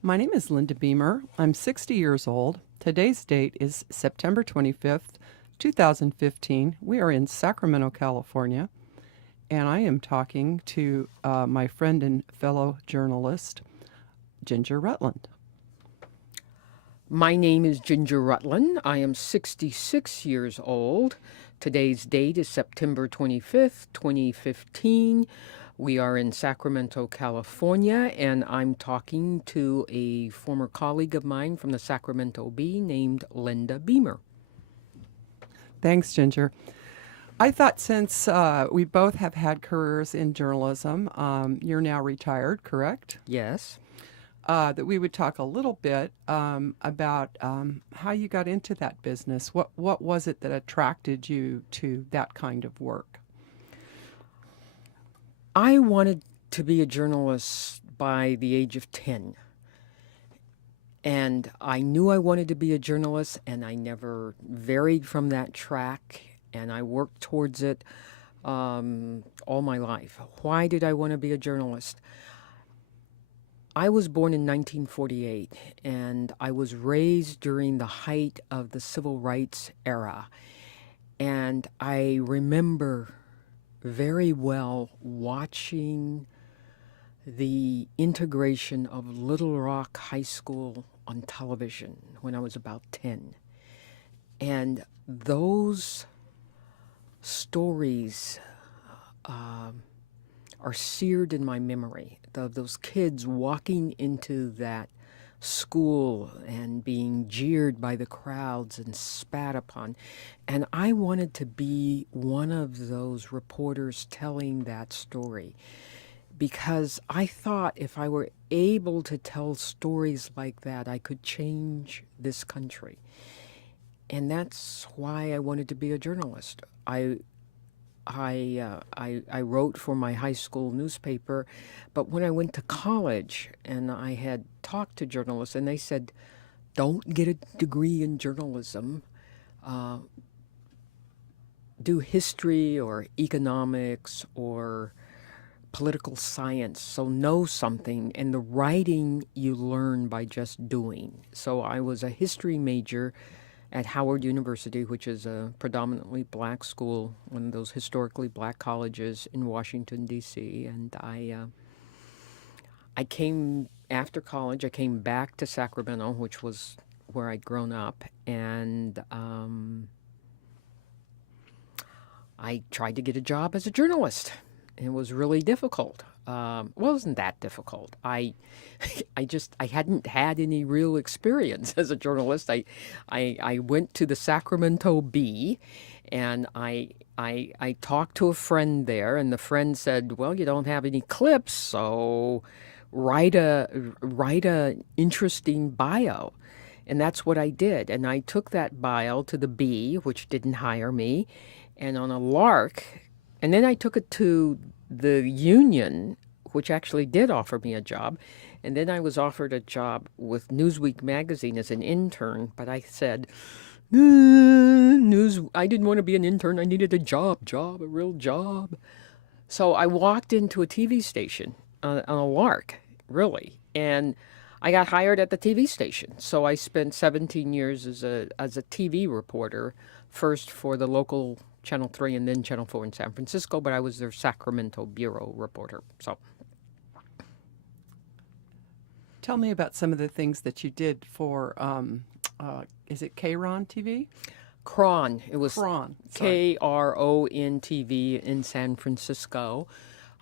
My name is Linda Beymer. I'm 60 years old. Today's date is September 25th, 2015. We are in Sacramento, California, and I am talking to my friend and fellow journalist, Ginger Rutland. My name is Ginger Rutland. I am 66 years old. Today's date is September 25th, 2015. We are in Sacramento, California, and I'm talking to a former colleague of mine from the Sacramento Bee named Linda Beymer. Thanks, Ginger. I thought since we both have had careers in journalism, you're now retired, correct? Yes. That we would talk a little bit about how you got into that business. What was it that attracted you to that kind of work? I wanted to be a journalist by the age of 10. And I knew I wanted to be a journalist, and I never varied from that track, and I worked towards it all my life. Why did I want to be a journalist? I was born in 1948, and I was raised during the height of the civil rights era. And I remember very well watching the integration of Little Rock High School on television when I was about 10. And those stories are seared in my memory. Those kids walking into that school and being jeered by the crowds and spat upon. And I wanted to be one of those reporters telling that story, because I thought if I were able to tell stories like that, I could change this country. And that's why I wanted to be a journalist. I wrote for my high school newspaper, but when I went to college and I had talked to journalists, and they said, don't get a degree in journalism, do history or economics or political science, so know something, and the writing you learn by just doing. So I was a history major at Howard University, which is a predominantly black school, one of those historically black colleges in Washington, D.C. And I came, after college, I came back to Sacramento, which was where I'd grown up, and I tried to get a job as a journalist. It was really difficult. Wasn't that difficult. I hadn't had any real experience as a journalist. I went to the Sacramento Bee, and I talked to a friend there, and the friend said, "Well, you don't have any clips, so write a interesting bio." And that's what I did. And I took that bio to the Bee, which didn't hire me, and on a lark. And then I took it to the union, which actually did offer me a job. And then I was offered a job with Newsweek magazine as an intern, but I said, I didn't want to be an intern. I needed a job, a real job. So I walked into a TV station on a lark, really, and I got hired at the TV station. So I spent 17 years as a TV reporter, first for the local Channel 3 and then Channel 4 in San Francisco, but I was their Sacramento bureau reporter. So, Tell me about some of the things that you did for, is it Kron TV? Kron. It was Kron. Kron TV in San Francisco.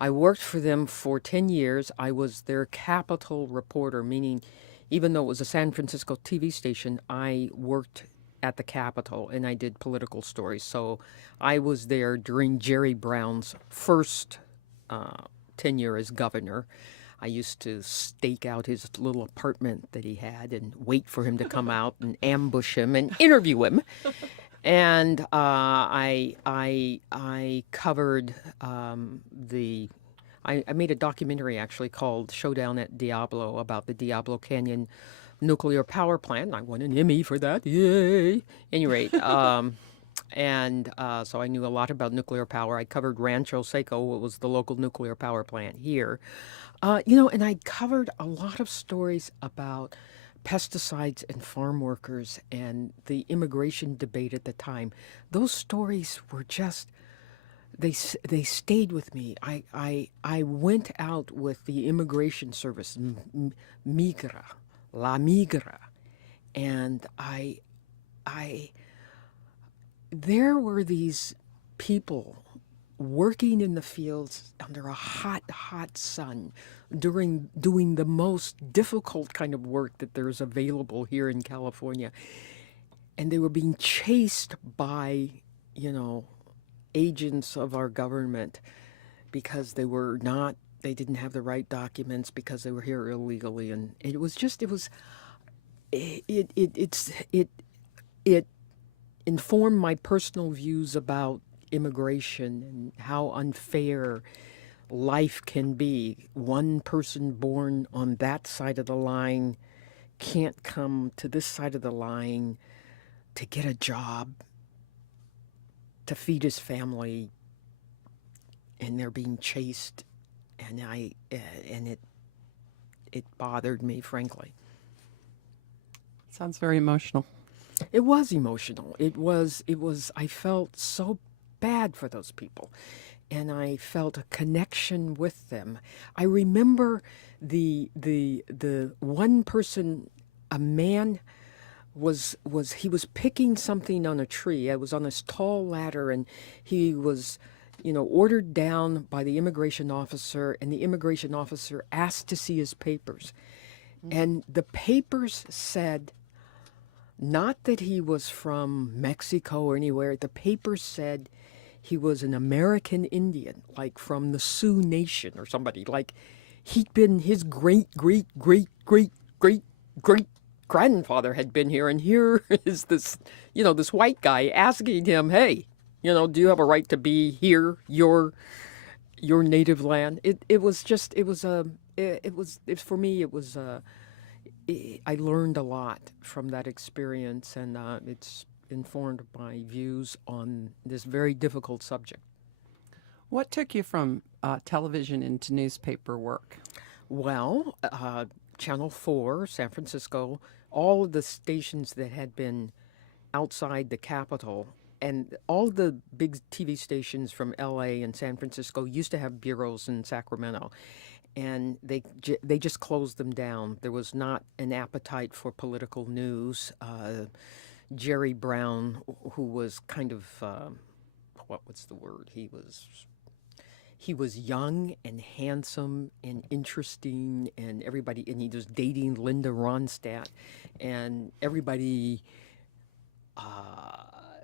I worked for them for 10 years. I was their capital reporter, meaning even though it was a San Francisco TV station, I worked at the Capitol, and I did political stories. So I was there during Jerry Brown's first tenure as governor. I used to stake out his little apartment that he had and wait for him to come out and ambush him and interview him. And I covered I made a documentary actually called Showdown at Diablo about the Diablo Canyon nuclear power plant. I won an Emmy for that. Yay! At any rate, And so I knew a lot about nuclear power. I covered Rancho Seco, what was the local nuclear power plant here. And I covered a lot of stories about pesticides and farm workers and the immigration debate at the time. Those stories were just they stayed with me. I went out with the immigration service, Migra, La Migra, and I there were these people working in the fields under a hot, hot sun during doing the most difficult kind of work that there's available here in California. And they were being chased by, you know, agents of our government because they didn't have the right documents because they were here illegally. And it informed my personal views about immigration and how unfair life can be. One person born on that side of the line can't come to this side of the line to get a job, to feed his family, and they're being chased, and it bothered me, frankly. Sounds very emotional. It was emotional. I felt so bad for those people, and I felt a connection with them. I remember the one person, a man, was he was picking something on a tree. I was on this tall ladder, and he was, ordered down by the immigration officer, and the immigration officer asked to see his papers. And the papers said not that he was from Mexico or anywhere. The papers said he was an American Indian, like from the Sioux Nation or somebody. Like he'd been, his great, great, great, great, great, great grandfather had been here. And here is this, this white guy asking him, hey, do you have a right to be here, your native land? For me, I learned a lot from that experience, and it's informed my views on this very difficult subject. What took you from television into newspaper work? Well, Channel 4, San Francisco, all of the stations that had been outside the capital, and all the big TV stations from LA and San Francisco used to have bureaus in Sacramento. And they just closed them down. There was not an appetite for political news. Jerry Brown, who was kind of, what was the word? He was young and handsome and interesting, and he was dating Linda Ronstadt, and everybody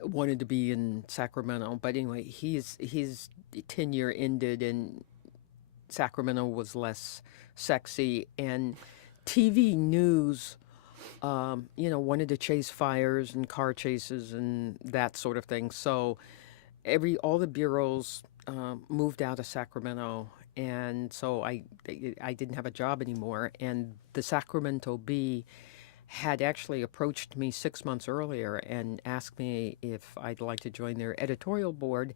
wanted to be in Sacramento. But anyway, his tenure ended, and Sacramento was less sexy, and TV news, wanted to chase fires and car chases and that sort of thing. So all the bureaus moved out of Sacramento, and so I didn't have a job anymore. And the Sacramento Bee had actually approached me 6 months earlier and asked me if I'd like to join their editorial board.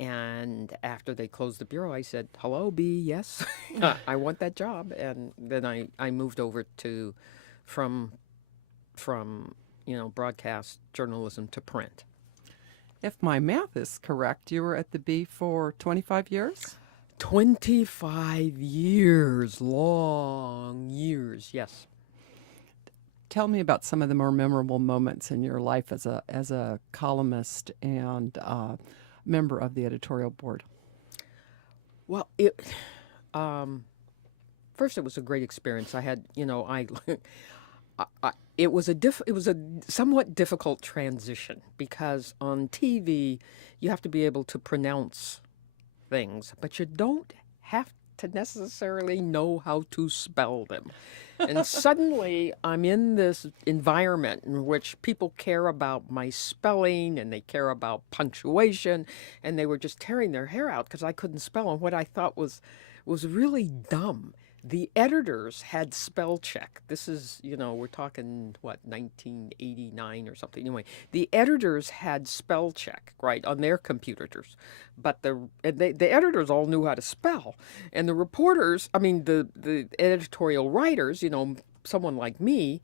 And after they closed the bureau, I said, hello, B, yes, I want that job. And then I moved over from broadcast journalism to print. If my math is correct, you were at the Bee for 25 years? 25 years, long years, yes. Tell me about some of the more memorable moments in your life as a columnist and member of the editorial board. Well, first it was a great experience. I had, it was a somewhat difficult transition because on TV you have to be able to pronounce things, but you don't have to necessarily know how to spell them. And suddenly I'm in this environment in which people care about my spelling and they care about punctuation, and they were just tearing their hair out because I couldn't spell. And what I thought was really dumb, the editors had spell check. This is, we're talking, what, 1989 or something. Anyway, the editors had spell check, right, on their computers. But the editors all knew how to spell. And the reporters, I mean, the editorial writers, someone like me,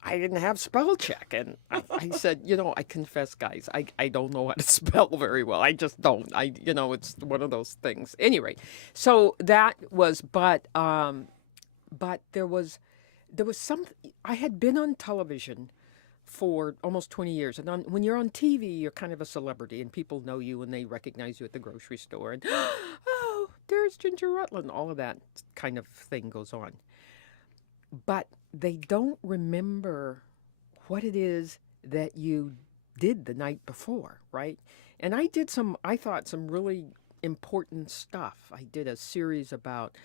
I didn't have spell check. And I said, I confess, guys, I don't know how to spell very well. I just don't. It's one of those things. Anyway, so that was, but there was some, I had been on television for almost 20 years. And when you're on TV, you're kind of a celebrity and people know you and they recognize you at the grocery store. And, oh, there's Ginger Rutland. All of that kind of thing goes on. But they don't remember what it is that you did the night before, right? And I thought some really important stuff. I did a series about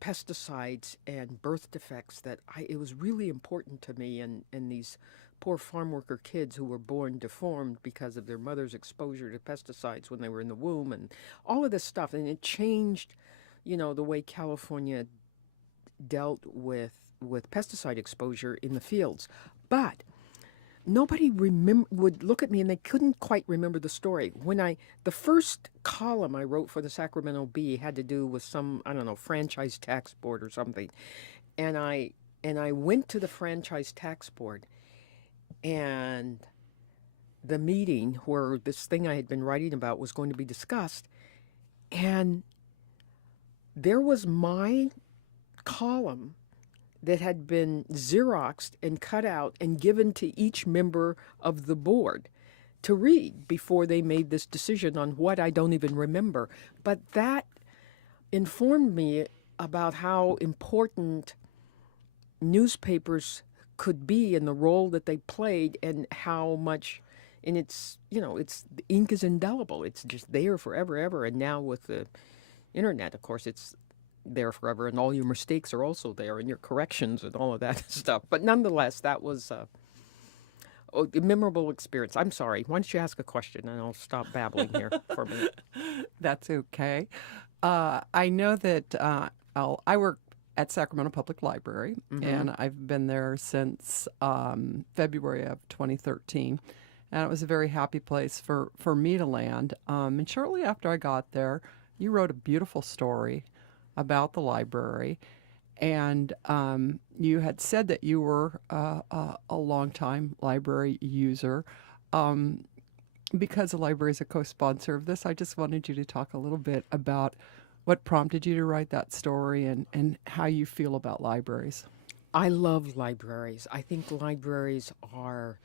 pesticides and birth defects that it was really important to me, and these poor farm worker kids who were born deformed because of their mother's exposure to pesticides when they were in the womb, and all of this stuff. And it changed, the way California dealt with pesticide exposure in the fields. But nobody would look at me and they couldn't quite remember the story. The first column I wrote for the Sacramento Bee had to do with some, I don't know, franchise tax board or something. And I went to the franchise tax board, and the meeting where this thing I had been writing about was going to be discussed. And there was my column that had been Xeroxed and cut out and given to each member of the board to read before they made this decision on what I don't even remember. But that informed me about how important newspapers could be and the role that they played, and how much, and it's, the ink is indelible. It's just there forever, ever. And now with the internet, of course, it's there forever, and all your mistakes are also there, and your corrections and all of that stuff. But nonetheless, that was a memorable experience. I'm sorry. Why don't you ask a question, and I'll stop babbling here for a minute. That's okay. I know that I work at Sacramento Public Library, and I've been there since February of 2013. And it was a very happy place for me to land. And shortly after I got there, you wrote a beautiful story about the library, and you had said that you were a longtime library user. Because the library is a co-sponsor of this, I just wanted you to talk a little bit about what prompted you to write that story, and how you feel about libraries. I love libraries. I think libraries are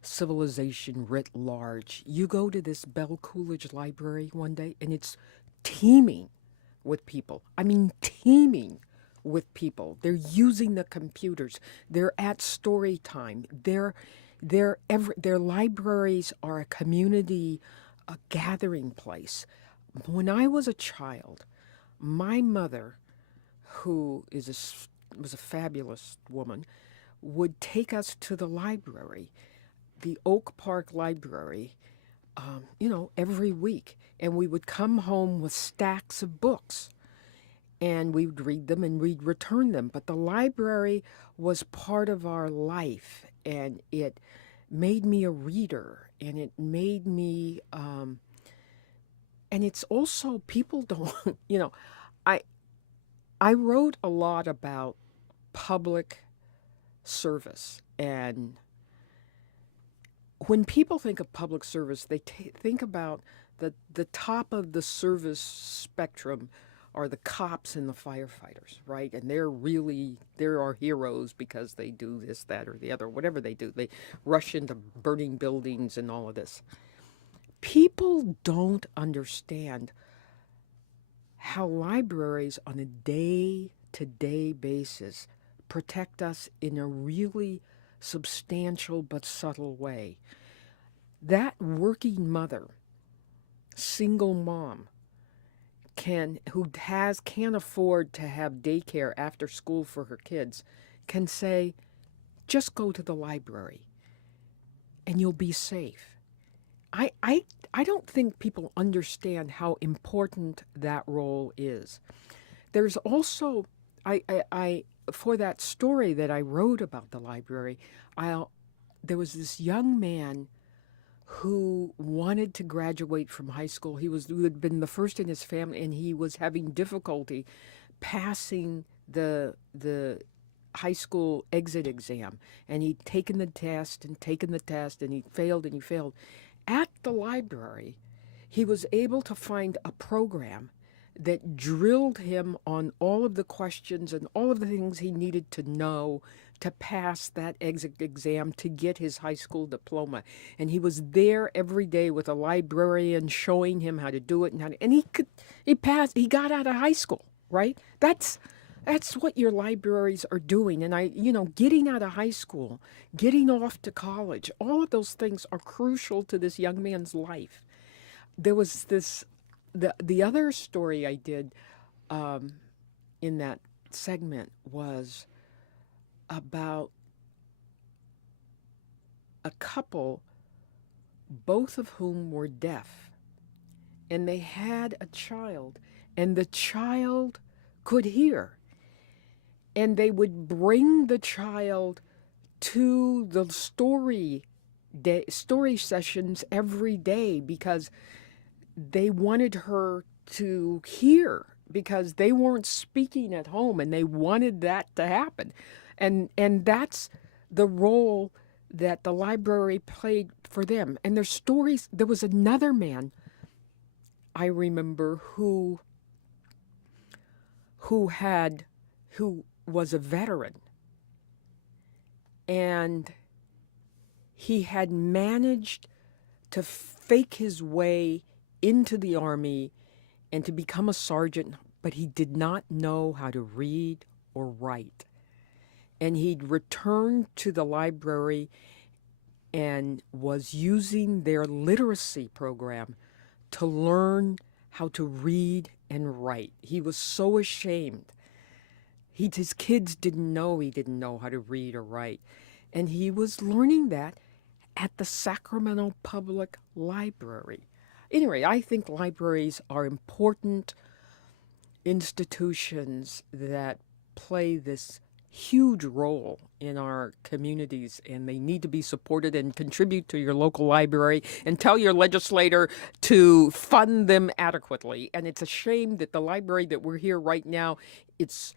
civilization writ large. You go to this Bell Coolidge library one day, and it's teeming with people. I mean, teeming with people. They're using the computers. They're at story time. Their libraries are a community, a gathering place. When I was a child, my mother, who was a fabulous woman, would take us to the library, the Oak Park Library, every week. And we would come home with stacks of books, and we would read them and we'd return them. But the library was part of our life, and it made me a reader, and it made me, and it's also, people don't, I wrote a lot about public service, and when people think of public service, they think about the top of the service spectrum are the cops and the firefighters, right? And they're our heroes because they do this, that, or the other, whatever they do. They rush into burning buildings and all of this. People don't understand how libraries on a day-to-day basis protect us in a really substantial but subtle way. That working mother, single mom, can't afford to have daycare after school for her kids, can say, just go to the library and you'll be safe. I don't think people understand how important that role is. There's also for that story that I wrote about the library, there was this young man who wanted to graduate from high school. Who had been the first in his family, and he was having difficulty passing the high school exit exam. And he'd taken the test and taken the test, and he failed and he failed. At the library, he was able to find a program that drilled him on all of the questions and all of the things he needed to know to pass that exit exam to get his high school diploma. And he was there every day with a librarian showing him how to do it, and he passed. He got out of high school, right? That's what your libraries are doing. And getting out of high school, getting off to college, all of those things are crucial to this young man's life. There was the other story I did in that segment was about a couple, both of whom were deaf, and they had a child, and the child could hear. And they would bring the child to the story sessions every day because they wanted her to hear, because they weren't speaking at home, and they wanted that to happen. And that's the role that the library played for them. And their stories, there was another man I remember who was a veteran, and he had managed to fake his way into the Army and to become a sergeant, but he did not know how to read or write. And he'd returned to the library and was using their literacy program to learn how to read and write. He was so ashamed. His kids didn't know he didn't know how to read or write. And he was learning that at the Sacramento Public Library. Anyway, I think libraries are important institutions that play this huge role in our communities, and they need to be supported. And contribute to your local library and tell your legislator to fund them adequately. And it's a shame that the library that we're here right now, it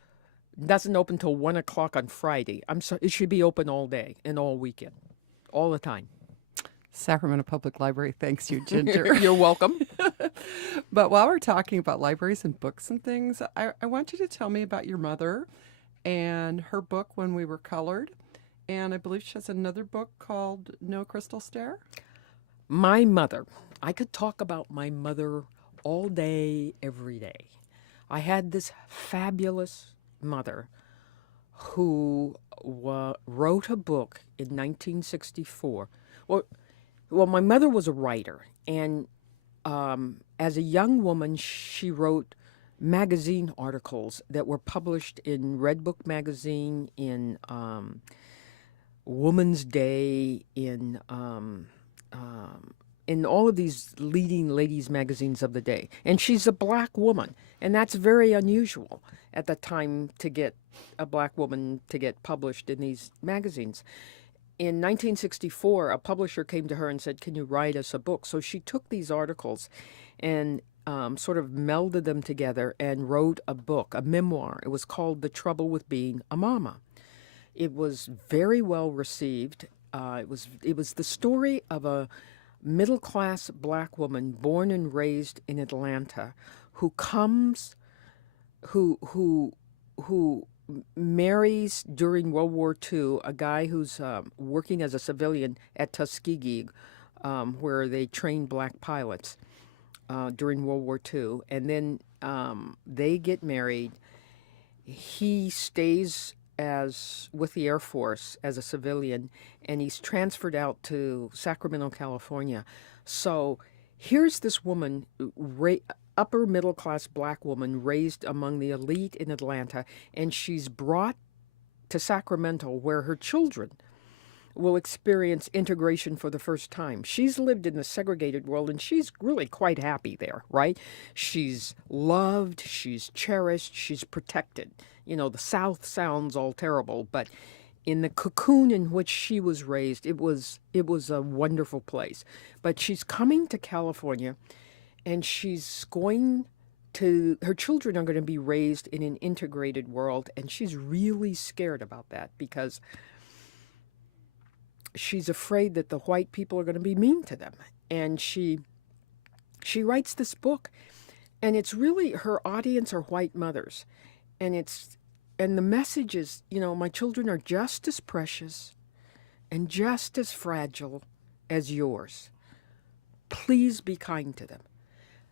doesn't open till 1 o'clock on Friday. It should be open all day and all weekend, all the time. Sacramento Public Library thanks you, Ginger. You're welcome. But while we're talking about libraries and books and things, I want you to tell me about your mother and her book, When We Were Colored. And I believe she has another book called No Crystal Stair. My mother. I could talk about my mother all day, every day. I had this fabulous mother who wrote a book in 1964. Well, my mother was a writer, and as a young woman, she wrote magazine articles that were published in Red Book magazine, in Woman's Day, in all of these leading ladies magazines of the day. And she's a black woman, and that's very unusual at the time to get a black woman to get published in these magazines. In 1964, a publisher came to her and said, "Can you write us a book?" So she took these articles and sort of melded them together and wrote a book, a memoir. It was called The Trouble with Being a Mama. It was very well received. It was the story of a middle-class black woman born and raised in Atlanta who marries during World War II a guy who's working as a civilian at Tuskegee, where they trained black pilots during World War II. And then they get married. He stays with the Air Force as a civilian, and he's transferred out to Sacramento, California. So here's this woman, upper middle class black woman, raised among the elite in Atlanta, and she's brought to Sacramento where her children will experience integration for the first time. She's lived in the segregated world, and she's really quite happy there, right? She's loved, she's cherished, she's protected. The South sounds all terrible, but in the cocoon in which she was raised, it was a wonderful place. But she's coming to California, and her children are going to be raised in an integrated world, and she's really scared about that because she's afraid that the white people are going to be mean to them. And she writes this book, and it's really, her audience are white mothers. And the message is, my children are just as precious and just as fragile as yours. Please be kind to them.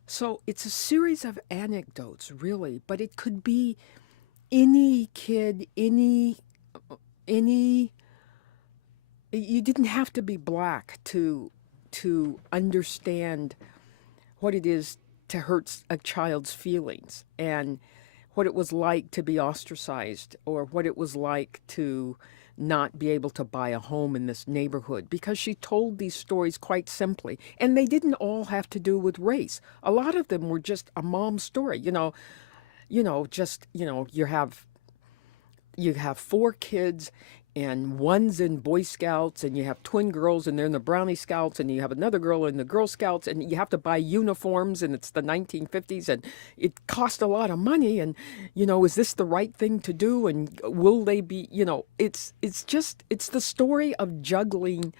So it's a series of anecdotes, really, but it could be any kid, any, you didn't have to be black to understand what it is to hurt a child's feelings, and what it was like to be ostracized, or what it was like to not be able to buy a home in this neighborhood, because she told these stories quite simply, and they didn't all have to do with race. A lot of them were just a mom story. You have 4 kids, and one's in Boy Scouts, and you have twin girls, and they're in the Brownie Scouts, and you have another girl in the Girl Scouts, and you have to buy uniforms, and it's the 1950s, and it cost a lot of money, and, is this the right thing to do, and will they be, it's the story of juggling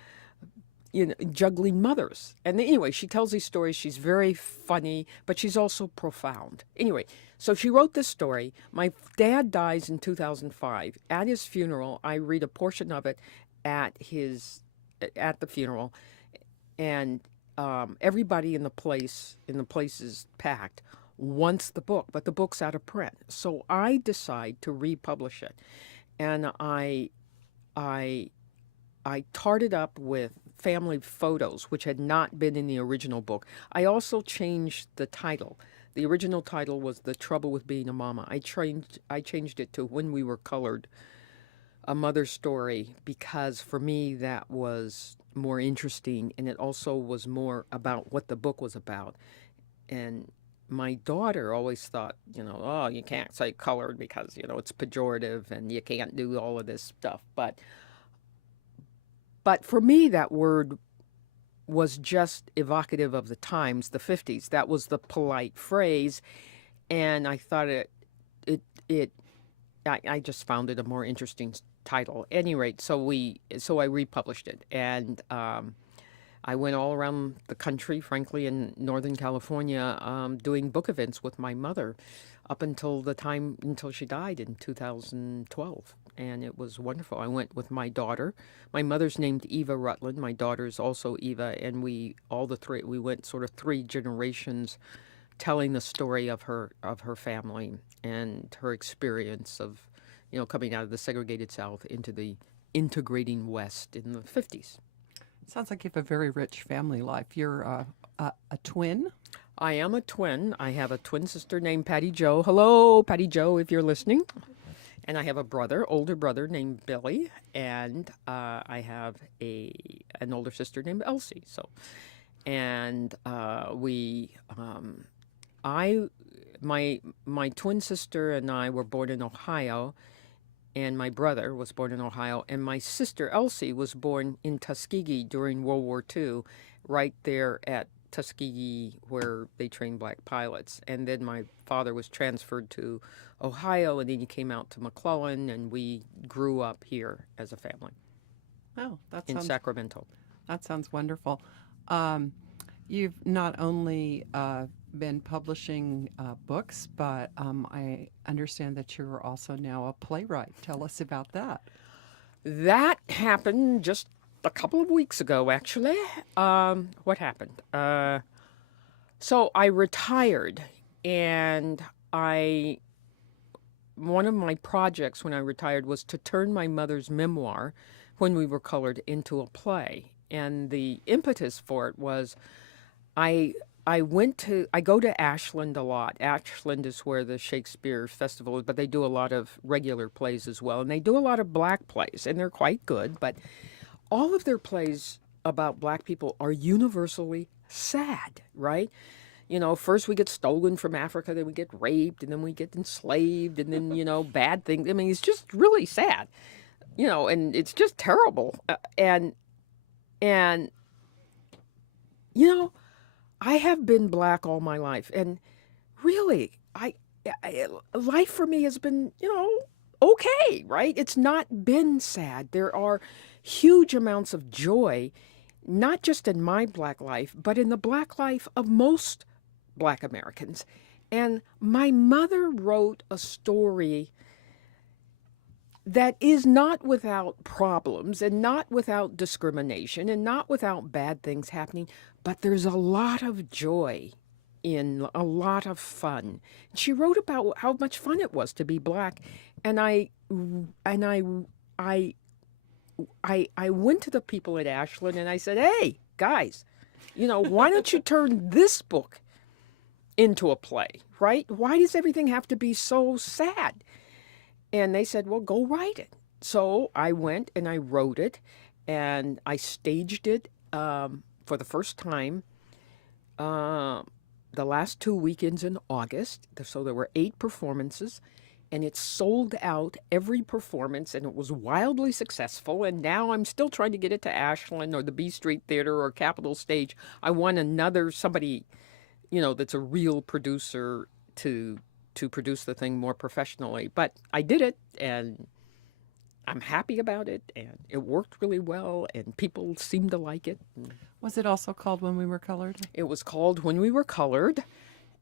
mothers. And anyway, she tells these stories. She's very funny, but she's also profound. Anyway, so she wrote this story. My dad dies in 2005. At his funeral, I read a portion of it at the funeral, and everybody in the place is packed, wants the book, but the book's out of print. So I decide to republish it, and I tarred it up with family photos, which had not been in the original book. I also changed the title. The original title was The Trouble with Being a Mama. I changed it to When We Were Colored, a mother's story, because for me that was more interesting, and it also was more about what the book was about. And my daughter always thought, oh, you can't say colored because, it's pejorative and you can't do all of this stuff. But for me, that word was just evocative of the times, the 50s. That was the polite phrase, and I thought I just found it a more interesting title. At any rate, so I republished it, and I went all around the country, frankly, in Northern California, doing book events with my mother up until she died in 2012. And it was wonderful. I went with my daughter. My mother's named Eva Rutland. My daughter's also Eva, and we went sort of 3 generations, telling the story of her family and her experience of, coming out of the segregated South into the integrating West in the 50s. Sounds like you have a very rich family life. You're a twin? I am a twin. I have a twin sister named Patty Jo. Hello, Patty Jo, if you're listening. And I have a older brother named Billy, and I have an older sister named Elsie. So, and my twin sister and I were born in Ohio, and my brother was born in Ohio, and my sister Elsie was born in Tuskegee during World War II, right there at Tuskegee where they trained black pilots. And then my father was transferred to Ohio, and then he came out to McClellan, and we grew up here as a family. Oh, in Sacramento. That sounds wonderful. You've not only been publishing books, but I understand that you're also now a playwright. Tell us about that. That happened just a couple of weeks ago, actually. What happened? So I retired, and one of my projects when I retired was to turn my mother's memoir, When We Were Colored, into a play. And the impetus for it was I go to Ashland a lot. Ashland is where the Shakespeare Festival is, but they do a lot of regular plays as well. And they do a lot of black plays, and they're quite good, but all of their plays about black people are universally sad, right? First we get stolen from Africa, then we get raped, and then we get enslaved, and then, bad things. I mean, it's just really sad, and it's just terrible. And, you know, I have been black all my life. And really, life for me has been, okay, right? It's not been sad. There are huge amounts of joy, not just in my black life, but in the black life of most black Americans. And my mother wrote a story that is not without problems and not without discrimination and not without bad things happening, but there's a lot of joy in a lot of fun. She wrote about how much fun it was to be black, and I went to the people at Ashland and I said, "Hey, guys, why don't you turn this book into a play, right? Why does everything have to be so sad?" And they said, "Well, go write it." So I went and I wrote it, and I staged it for the first time the last 2 weekends in August. So there were 8 performances, and it sold out every performance, and it was wildly successful. And now I'm still trying to get it to Ashland or the B Street Theater or Capitol Stage. I want somebody, that's a real producer to produce the thing more professionally. But I did it, and I'm happy about it, and it worked really well, and people seemed to like it. Was it also called When We Were Colored? It was called When We Were Colored,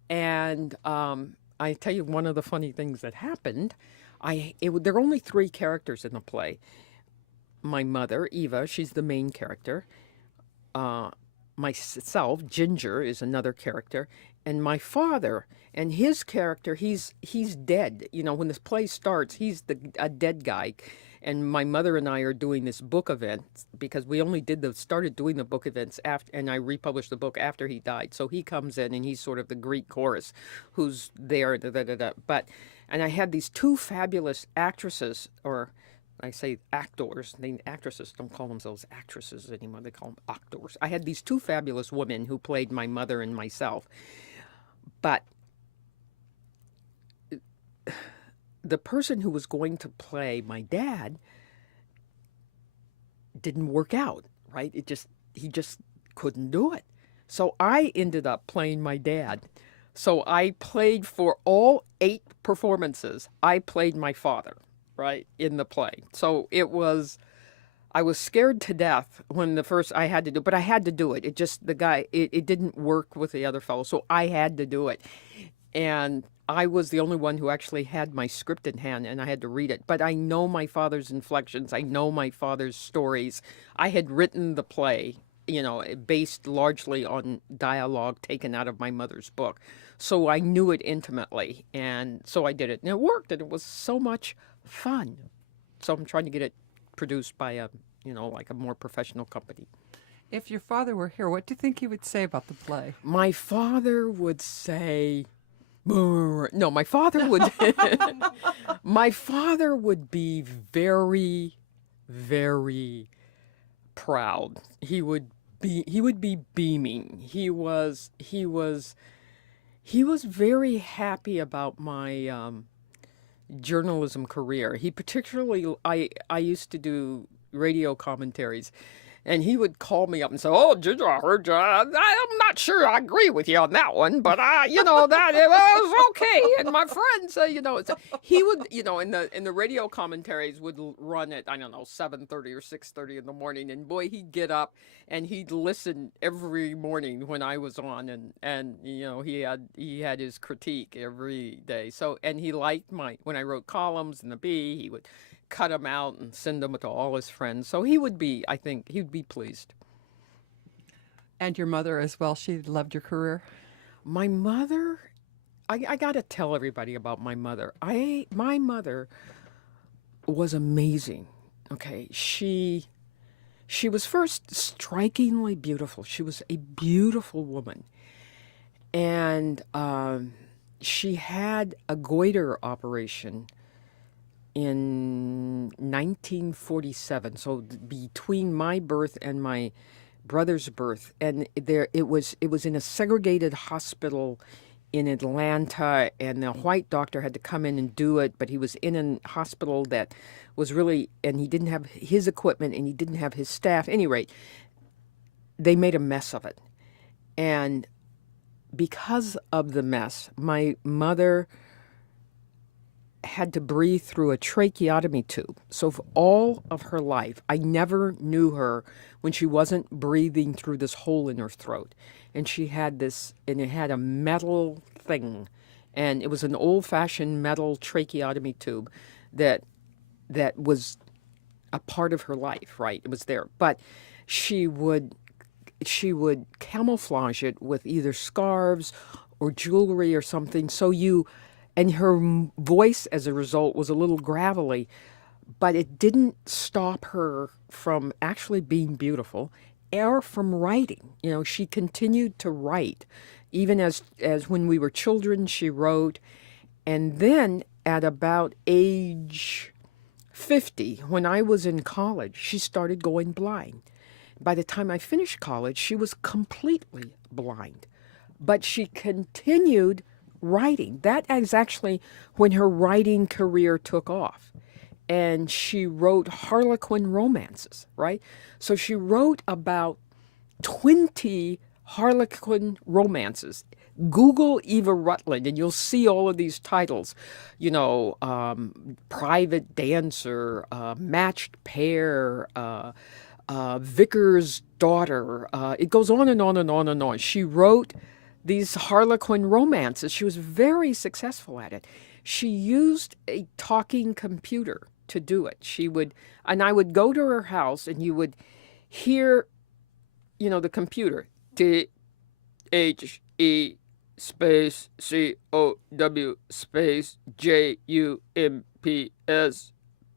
and I tell you one of the funny things that happened. There are only 3 characters in the play. My mother, Eva, she's the main character. Myself, Ginger, is another character, and my father. And his character, he's dead. When this play starts, he's a dead guy. And my mother and I are doing this book event because we only started doing the book events after, and I republished the book after he died. So he comes in and he's sort of the Greek chorus who's there. And I had these 2 fabulous actresses, or I say actors. Actresses don't call themselves actresses anymore. They call them actors. I had these 2 fabulous women who played my mother and myself. But the person who was going to play my dad didn't work out, right? He just couldn't do it. So I ended up playing my dad. So I played for all 8 performances. I played my father, right, in the play. So I was scared to death when I had to do it, but I had to do it. It didn't work with the other fellow, so I had to do it. And I was the only one who actually had my script in hand, and I had to read it. But I know my father's inflections. I know my father's stories. I had written the play, based largely on dialogue taken out of my mother's book. So I knew it intimately, and so I did it. And it worked, and it was so much fun. So I'm trying to get it produced by a more professional company. If your father were here, what do you think he would say about the play? My father would say... No, my father would my father would be very, very proud. He would be beaming. He was very happy about my journalism career. He particularly I used to do radio commentaries. And he would call me up and say, "Oh, Ginger, I heard you. I'm not sure I agree with you on that one, but that it was okay." And my friends, he would, in the radio commentaries would run at 7:30 or 6:30 in the morning, and boy, he'd get up and he'd listen every morning when I was on, and he had his critique every day. So, and he liked when I wrote columns in the Bee, he would cut them out and send them to all his friends. So I think he'd be pleased. And your mother as well, she loved your career? My mother, I got to tell everybody about my mother. My mother was amazing. Okay, she was first strikingly beautiful. She was a beautiful woman. And she had a goiter operation in 1947. So between my birth and my brother's birth, and it was in a segregated hospital in Atlanta, and the white doctor had to come in and do it, but he was in a hospital that was really, and he didn't have his equipment and he didn't have his staff. At any rate, they made a mess of it. And because of the mess, my mother had to breathe through a tracheotomy tube. So for all of her life, I never knew her when she wasn't breathing through this hole in her throat. And she had this, and it had a metal thing, and it was an old-fashioned metal tracheotomy tube that was a part of her life, right? It was there. But she would camouflage it with either scarves or jewelry or something. And her voice as a result was a little gravelly, but it didn't stop her from actually being beautiful or from writing. She continued to write. Even as when we were children, she wrote. And then at about age 50, when I was in college, she started going blind. By the time I finished college, she was completely blind. But she continued writing. That is actually when her writing career took off. And she wrote Harlequin romances, right? So she wrote about 20 Harlequin romances. Google Eva Rutland, and you'll see all of these titles. Private Dancer, Matched Pair, Vicar's Daughter. It goes on and on and on and on. She wrote these Harlequin romances. She was very successful at it. She used a talking computer to do it. And I would go to her house, and you would hear, the computer, THE space COW space JUMPS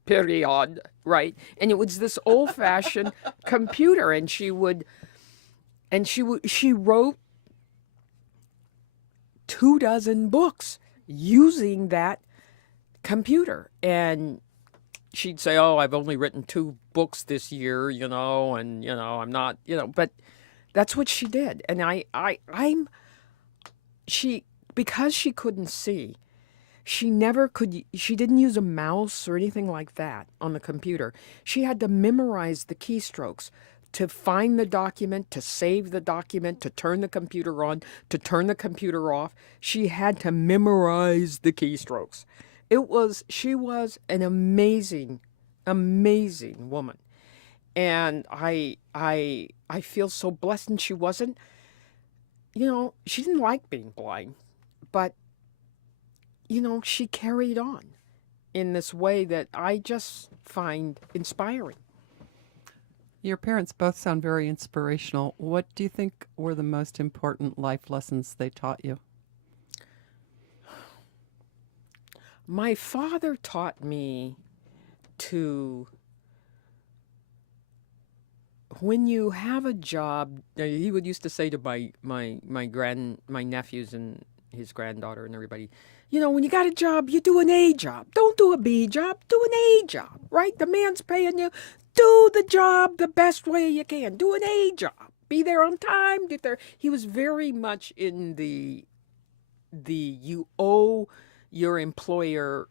period, right? And it was this old-fashioned computer, and she wrote 24 books using that computer. And she'd say, "Oh, I've only written 2 books this year, and I'm not, but that's what she did." And because she couldn't see, she didn't use a mouse or anything like that on the computer. She had to memorize the keystrokes to find the document, to save the document, to turn the computer on, to turn the computer off. She had to memorize the keystrokes. She was an amazing, amazing woman. And I feel so blessed. And she wasn't, she didn't like being blind, but, she carried on in this way that I just find inspiring. Your parents both sound very inspirational. What do you think were the most important life lessons they taught you? My father taught me to, when you have a job, he would used to say to my nephews and his granddaughter and everybody, when you got a job, you do an A job. Don't do a B job, do an A job, right? The man's paying you. Do the job the best way you can. Do an A job. Be there on time. Get there. He was very much in the you owe your employer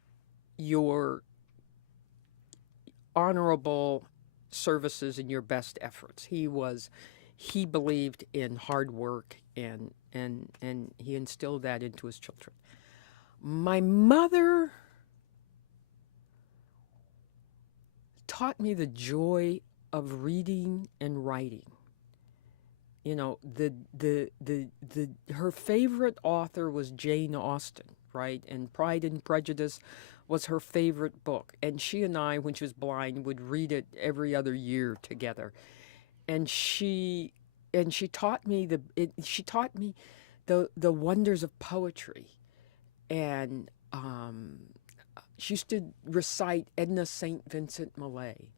your honorable services and your best efforts. He believed in hard work, and he instilled that into his children. My mother taught me the joy of reading and writing. Her favorite author was Jane Austen, right? And Pride and Prejudice was her favorite book. And she and I, when she was blind, would read it every other year together. And she taught me the wonders of poetry. And she used to recite Edna St. Vincent Millay.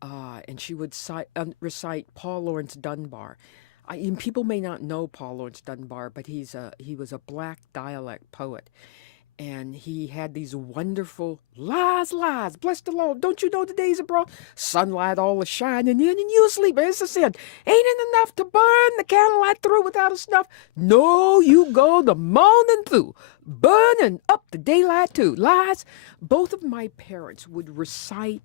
And she would recite Paul Laurence Dunbar. And people may not know Paul Laurence Dunbar, but he was a black dialect poet. and he had these wonderful lies, lies. Bless the Lord. Don't you know the days are brought? Sunlight all is shining in, and you asleep. It's a sin. Ain't it enough to burn the candlelight through without a snuff? No, you go the morning through, burning up the daylight too. Lies. Both of my parents would recite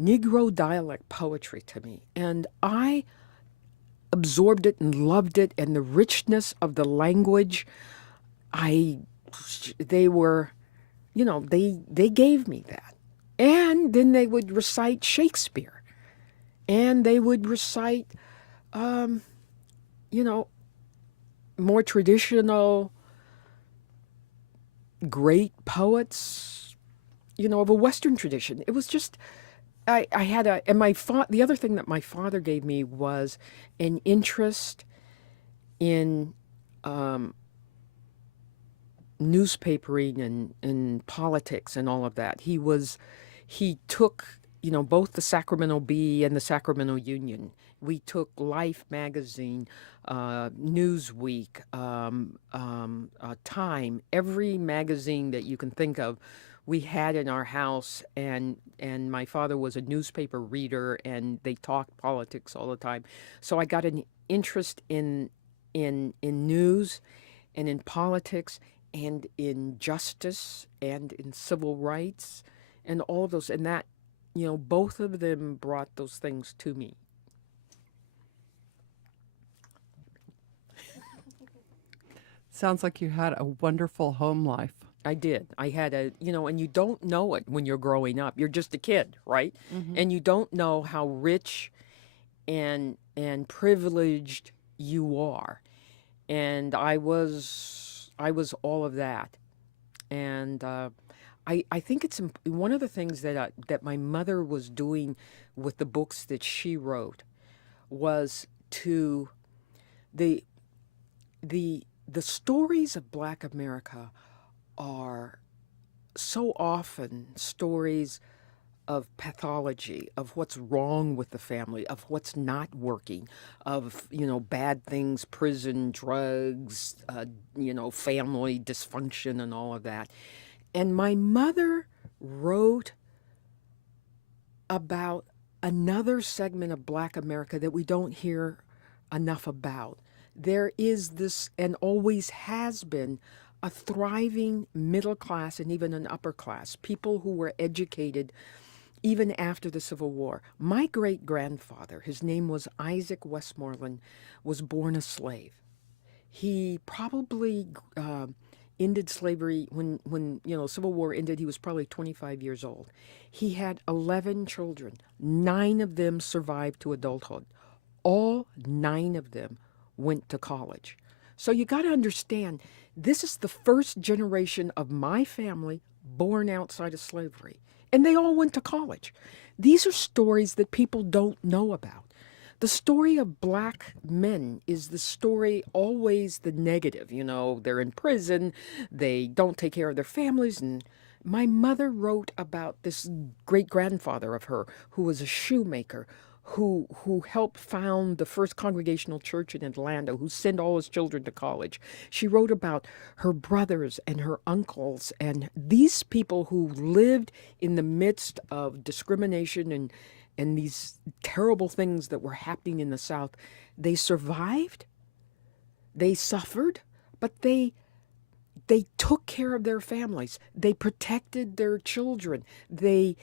Negro dialect poetry to me, and I absorbed it and loved it, and the richness of the language. I they were, they gave me that. And then they would recite Shakespeare, and they would recite, you know, more traditional, great poets, of a Western tradition. It was just, I had and the other thing that my father gave me was an interest in newspapering and politics and all of that. He took, both the Sacramento Bee and the Sacramento Union. We took Life magazine, Newsweek, Time, every magazine that you can think of. We had in our house, and my father was a newspaper reader, and they talked politics all the time. So I got an interest in news, and in politics, and in justice, and in civil rights, and all of those. And that, both of them brought those things to me. Sounds like you had a wonderful home life. I did. I had and you don't know it when you're growing up. You're just a kid, right? Mm-hmm. And you don't know how rich and privileged you are. And I was all of that. And I think it's one of the things that my mother was doing with the books that she wrote was to the stories of Black America are so often stories of pathology, of what's wrong with the family, of what's not working, of, bad things, prison, drugs, family dysfunction and all of that. And my mother wrote about another segment of Black America that we don't hear enough about. There is this, and always has been, a thriving middle class and even an upper class, people who were educated even after the Civil War. My great-grandfather, his name was Isaac Westmoreland, was born a slave. He probably ended slavery when Civil War ended. He was probably 25 years old. He had 11 children. 9 of them survived to adulthood. All 9 of them went to college. So you got to understand, this is the first generation of my family born outside of slavery. And they all went to college. These are stories that people don't know about. The story of Black men is the story always the negative. They're in prison, they don't take care of their families. And my mother wrote about this great-grandfather of her who was a shoemaker, who helped found the first Congregational Church in Atlanta, who sent all his children to college. She wrote about her brothers and her uncles and these people who lived in the midst of discrimination and these terrible things that were happening in the South. They survived, they suffered, but they took care of their families. They protected their children. They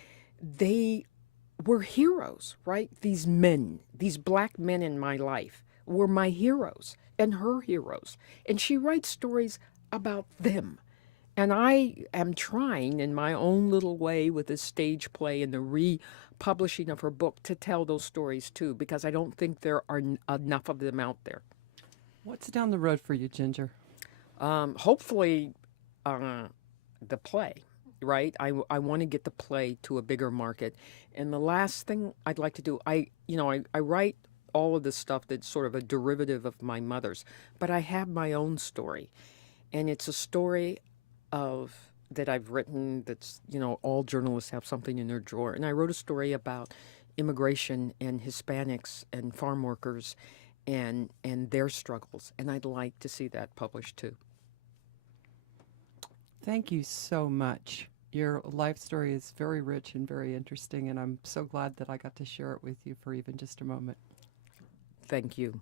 were heroes, right? These men, these Black men in my life were my heroes and her heroes. And she writes stories about them. And I am trying in my own little way with this stage play and the republishing of her book to tell those stories too, because I don't think there are enough of them out there. What's down the road for you, Ginger? Hopefully the play. Right? I want to get the play to a bigger market. And the last thing I'd like to do, I write all of this stuff that's sort of a derivative of my mother's, but I have my own story. And it's a story that I've written that's, all journalists have something in their drawer. And I wrote a story about immigration and Hispanics and farm workers and their struggles. And I'd like to see that published too. Thank you so much. Your life story is very rich and very interesting, and I'm so glad that I got to share it with you for even just a moment. Thank you.